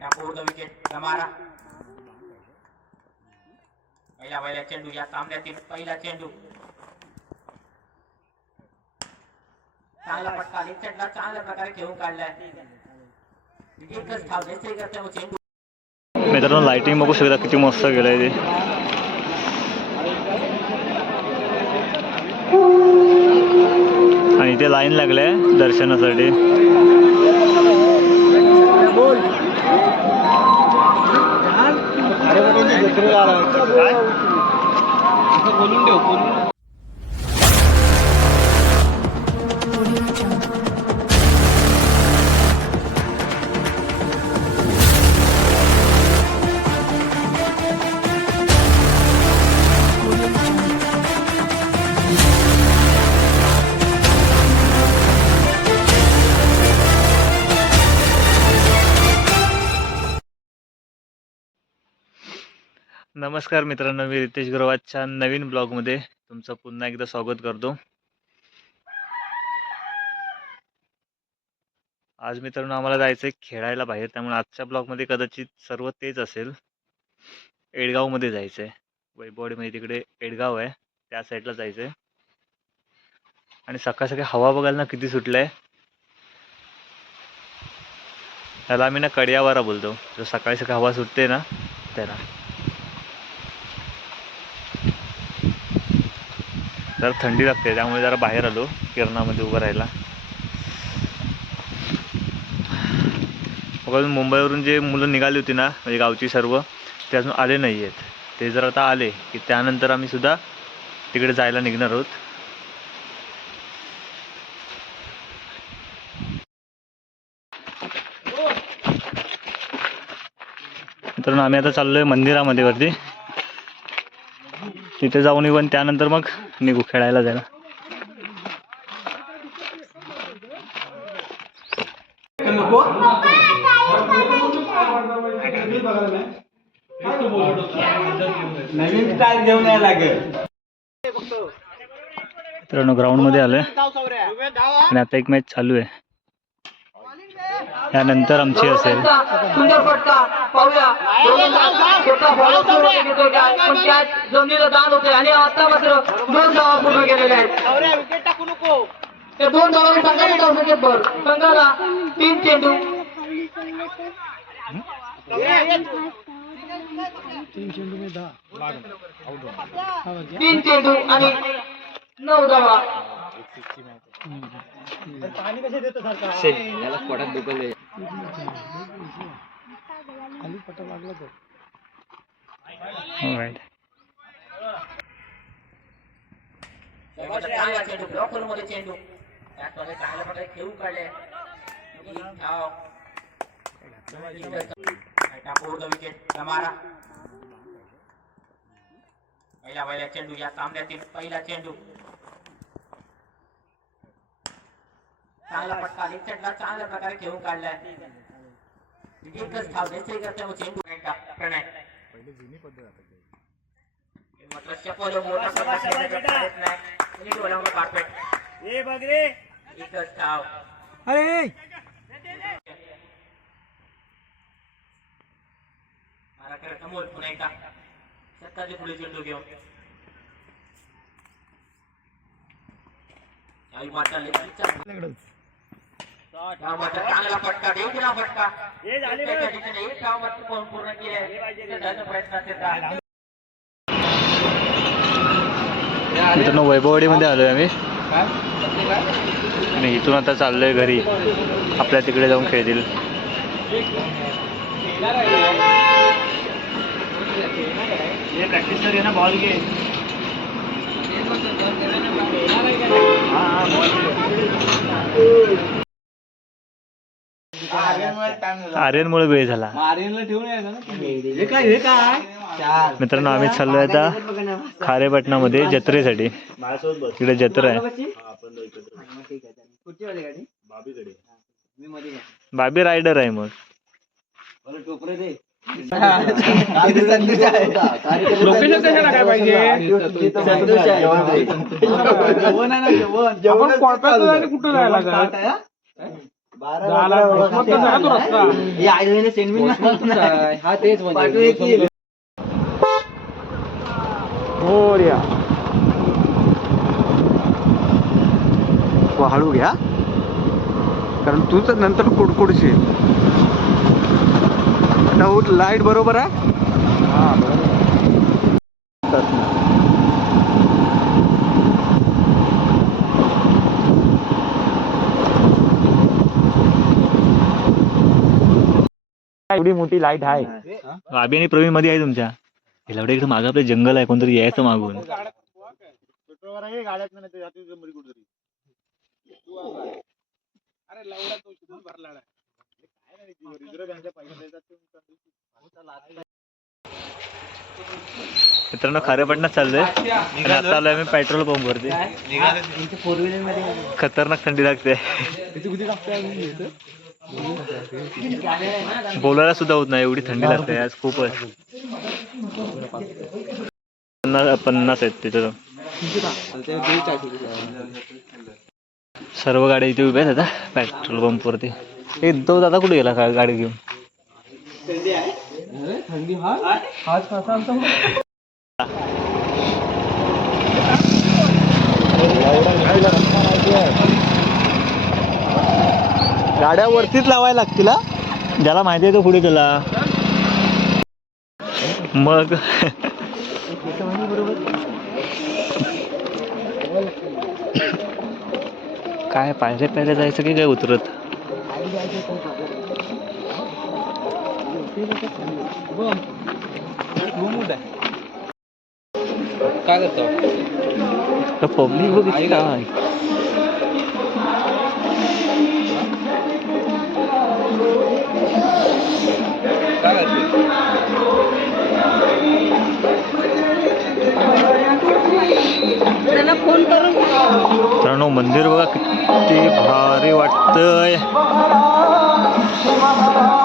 टाकू the wicket रमारा. पहिला चेंडू या सामन्यातील पहिला चेंडू. चांगला फटका लिंचटला चांगल्या प्रकारे खेळून काढलाय. एकच धाव नेसरी करते मग चेंडू. मित्रांनो लाइटिंग बघू शकता किती मस्त गेलंय ते. आणि इथे लाईन लागले दर्शनासाठी. बोलून ठेव. नमस्कार मित्रांनो, मी रितेश ग्रोवाच्या नवीन ब्लॉगमध्ये तुमचं पुन्हा एकदा स्वागत करतो. आज मित्रांनो आम्हाला जायचं आहे खेळायला बाहेर, त्यामुळे आजच्या ब्लॉगमध्ये कदाचित सर्व तेच असेल. एडगावमध्ये जायचं आहे. वैभववाडीमध्ये तिकडे एडगाव आहे, त्या साईडला जायचं आहे. आणि सकाळ सकाळी हवा बघायला ना किती सुटलंय. त्याला आम्ही ना कडियावारा बोलतो, जो सकाळी सकाळी हवा सुटते ना त्याला. जरा थंडी लागते त्यामुळे जरा बाहेर आलो किरणामध्ये उभं राहायला. बघा मुंबईवरून जे मुलं निघाली होती ना, म्हणजे गावची सर्व, ते अजून आले नाही आहेत. ते जर आता आले की त्यानंतर आम्ही सुद्धा तिकडे जायला निघणार आहोत. मित्रांनो आम्ही आता चाललोय मंदिरामध्ये वरती, तिथे जाऊन येऊन त्यानंतर मग निघू खेळायला जायला. नवीन स्टाईल घेऊन यायला लागेल. मित्रांनो ग्राउंड मध्ये आलोय आणि आता एक मॅच चालू आहे, त्यानंतर आमची असेल. सुंदर फटका पाहूया. पण त्यात जमिनीला दान होते आणि आता मात्र 2 धावा पूर्ण केलेल्या आहेत. विकेट टाकू नको. त्या 2 धावांनी संघाने धाव संख्येत भर. संघाला 3 चेंडू 3 चेंडू आणि 9 धावा. पाणी कसे देतो सारखा याला पोटात दुखले. खाली पटा लागला तो. चांगला चेंडू ब्लॉकर मध्ये चेंडू त्यामध्ये चांगल्या प्रकारे खेळून काढले. धाव टाकू द विकेट रमारा. पहिला चेंडू या सामन्यातील पहिला चेंडू. चांगला फटका लिंचटला चांगल्या प्रकारे खेळून काढलाय. एकच धाव नेसरी करते मग चेंडू. प्रणय मात्र चपल मोठा एकच धाव. अरे अमोल पुन्हा एकदा सत्ताचे पुढे चेंडू घेऊन चांगला फटका देऊला फटका. एक धाव मात्र पूर्ण केले प्रयत्न. मित्रांनो वैभववाडीमध्ये आलोय आम्ही आणि इथून आता चाललोय घरी. आपल्या तिकडे जाऊन खेळतील. प्रॅक्टिस कर ना, बॉल घे. आर्यनमुळे वेळ झाला. आर्यनला ठेवून यायचं ना. हे काय मित्रांनो आम्ही चाललोय आता खारेपटणामध्ये जत्रेसाठी. तिकडे जत्रा आहे. बाबी रायडर आहे मग. लोकेशन कशाला काय पाहिजे. कुठं जायला हा तेच म्हणजे हळू घ्या कारण तूच नंतर कुडकुडशील. लाईट बरोबर आहे. एवढी मोठी लाईट आहे. आबी आणि प्रवीण मध्ये आहे तुमच्या. एवढे इकडे मागं आपलं जंगल आहे, कोणतरी यायचं मागून. मित्रांनो खारेपटणात चाललोय आणि आता आलोय आम्ही पेट्रोल पंप वरती. खतरनाक थंडी लागते. बोलायला सुद्धा होत नाही, एवढी थंडी लागते आज खूपच. 50 आहेत तिथं. सर्व गाड्या इथे उभ्या आहेत आता पेट्रोल पंप वरती. हे तो दादा कुठे गेला गाडी घेऊन? गाड्या वरतीच लावायला लागतील हा. ज्याला माहिती आहे तो पुढे गेला मग. काय पायऱ्या जायचं की काय उतरत? काय करतो पब्लिक बघितली काय? मित्रांनो मंदिर बघा किती भारी वाटतंय.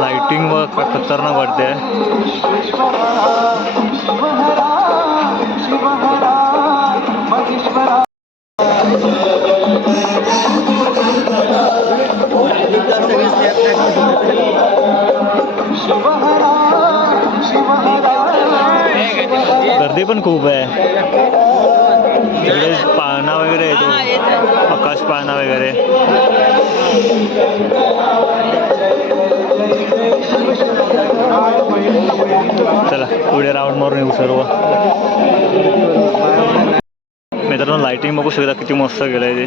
लाइटिंग बघा काय खतरनाक वाटते. गर्दी पण खूप आहे. तिकडे पाळणा वगैरे येतो, आकाश पाळणा वगैरे. चला पुढे राऊंड मारून येऊ सर्व. मित्रांनो लाइटिंग बघू शकता किती मस्त गेलंय ते.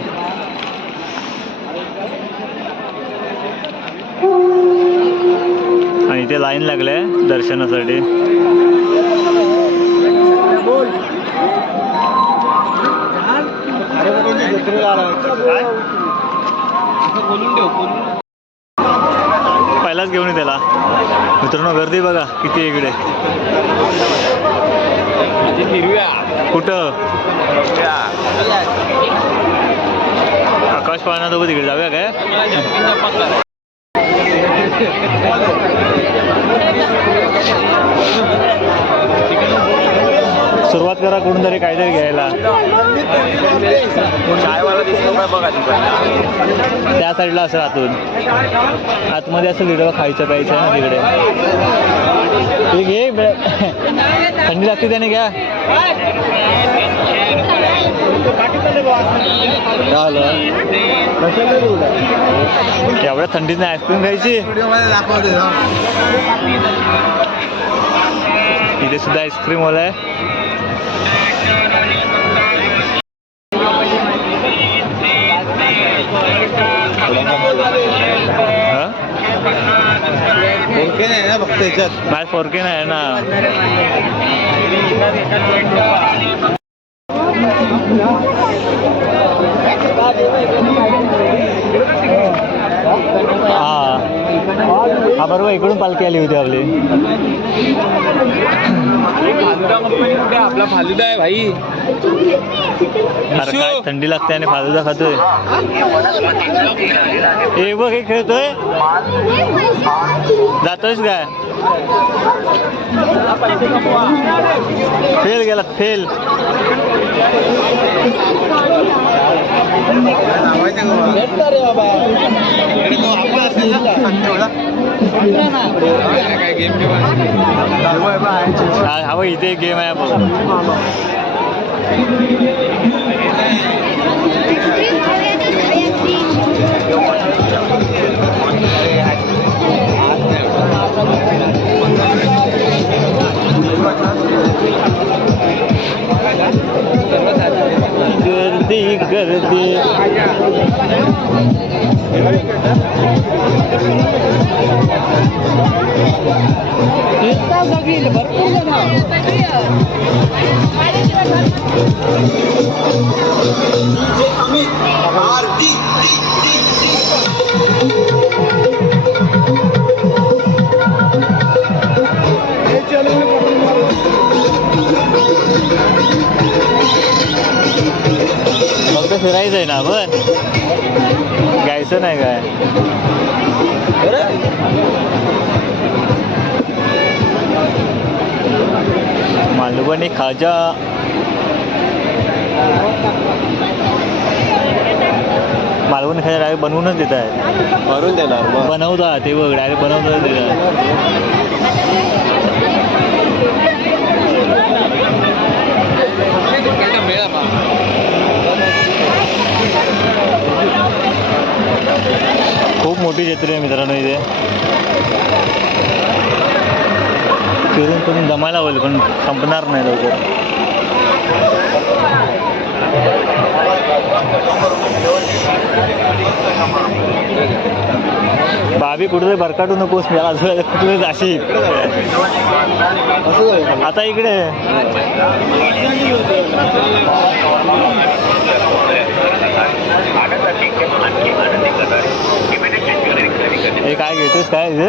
आणि इथे लाईन लागलाय दर्शनासाठी. पहिलाच घेऊन त्याला. मित्रांनो गर्दी बघा किती इकडे. कुठं आकाश पाळण्यासोबत तिकडे जाऊया काय? सुरुवात करा कुठून तरी काहीतरी घ्यायला. त्या साईडला असं आतून आतमध्ये असं लिडवा खायचं प्यायचं आहे ना तिकडे. घे थंडी लागते त्याने घ्या. एवढ्या थंडीत नाही आईस्क्रीम घ्यायची. इथे सुद्धा आईस्क्रीम वाला आहे. फक्त याच्यात काय फोरके नाही ना. हा बरोबर इकडून पालखी आली होती आपली. आपला फालुदा आहे भाई. अरे काय थंडी लागते आणि फालुदा खातोय. हे बघ हे खेळतोय. जातोयस काय? फेल गेला फेल. काय गेम हवं इथे गेम आहे बघ. गर्दी गर्दी फक्त फिरायचं आहे ना आपण, घ्यायचं नाही काय. मालवणी खाजा मालवणी खाजा डायरेक्ट बनवूनच देत आहे. भरून देणार मग. बनवता ते बघ, डायरेक्ट बनवता देतात. खूप मोठी जत्रा आहे मित्रांनो इथे. फिरून करून जमायला होईल पण संपणार नाही लवकर. बाबी कुठेतरी भरकाटू नकोस, मला असं कुठे जाशील. आता इकडे हे काय घेतोस काय इथे?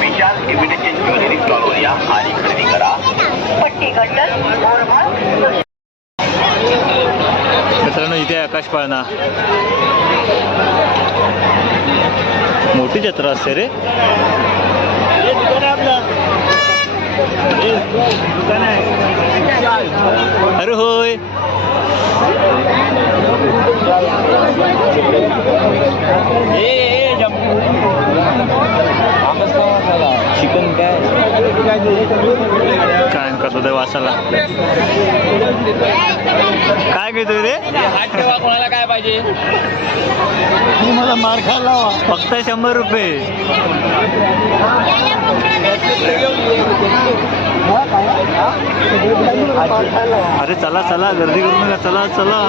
विशाल इमिटेशन ज्वेलरी स्टॉलवर या आणि खरेदी करा. मित्रांनो इथे आकाश पाळणा, मोठी जत्रा असते रे. अरे होय, चिकन काय काय करतो ते वासाला. काय घेतोय रे? हात ठेवा, कोणाला काय पाहिजे. मला मार खायला फक्त 100 रुपये. अरे चला चला, गर्दी करू नका, चला चला.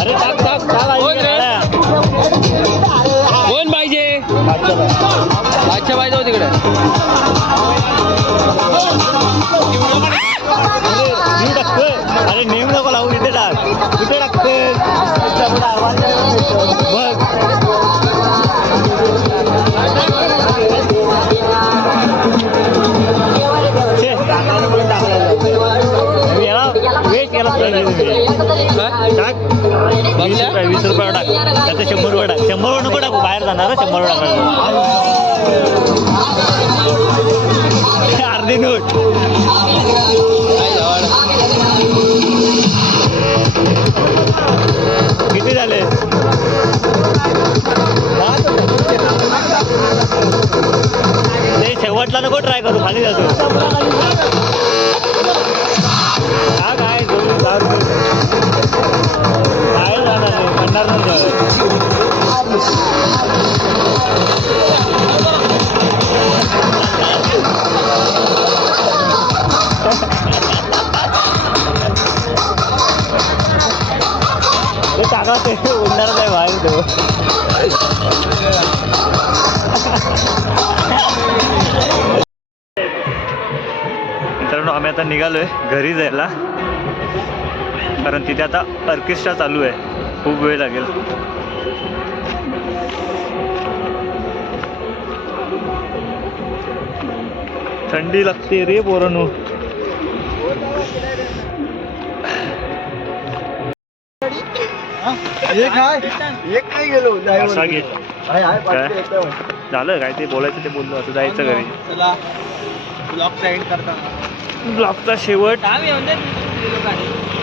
अरे टाक टाक टाक. कोण पाहिजे? अच्छा पाहिजे हो तिकडे. अरे नेम नको लावू, इथे टाक. कुठे टाकतोय बघ. वेट केला पाहिजे टाक. 20 रुपये टाक, त्याचं 100 रुपये टाक. 100 नको टाकू, बाहेर जाणार 100 टाकायचं. अर्धी नोट. किती झाले? ते शेवटला नको ट्राय करू, खाली जातो. हा काय बाहेर जाणार नाही, म्हणणार नाही. टाका ते उडणार नाही बाहेर तो. मित्रांनो आम्ही आता निघालोय घरी जायला, कारण तिथे आता ऑर्केस्ट्रा चालू आहे, खूप वेळ लागेल. थंडी लागते रे पोरांनो. एक काय गेलो असा घे काय झालं काय ते बोलायचं ते बोललो आता जायचं घरी. चला ब्लॉग एंड करताना ब्लॉगचा शेवट आम्ही येऊन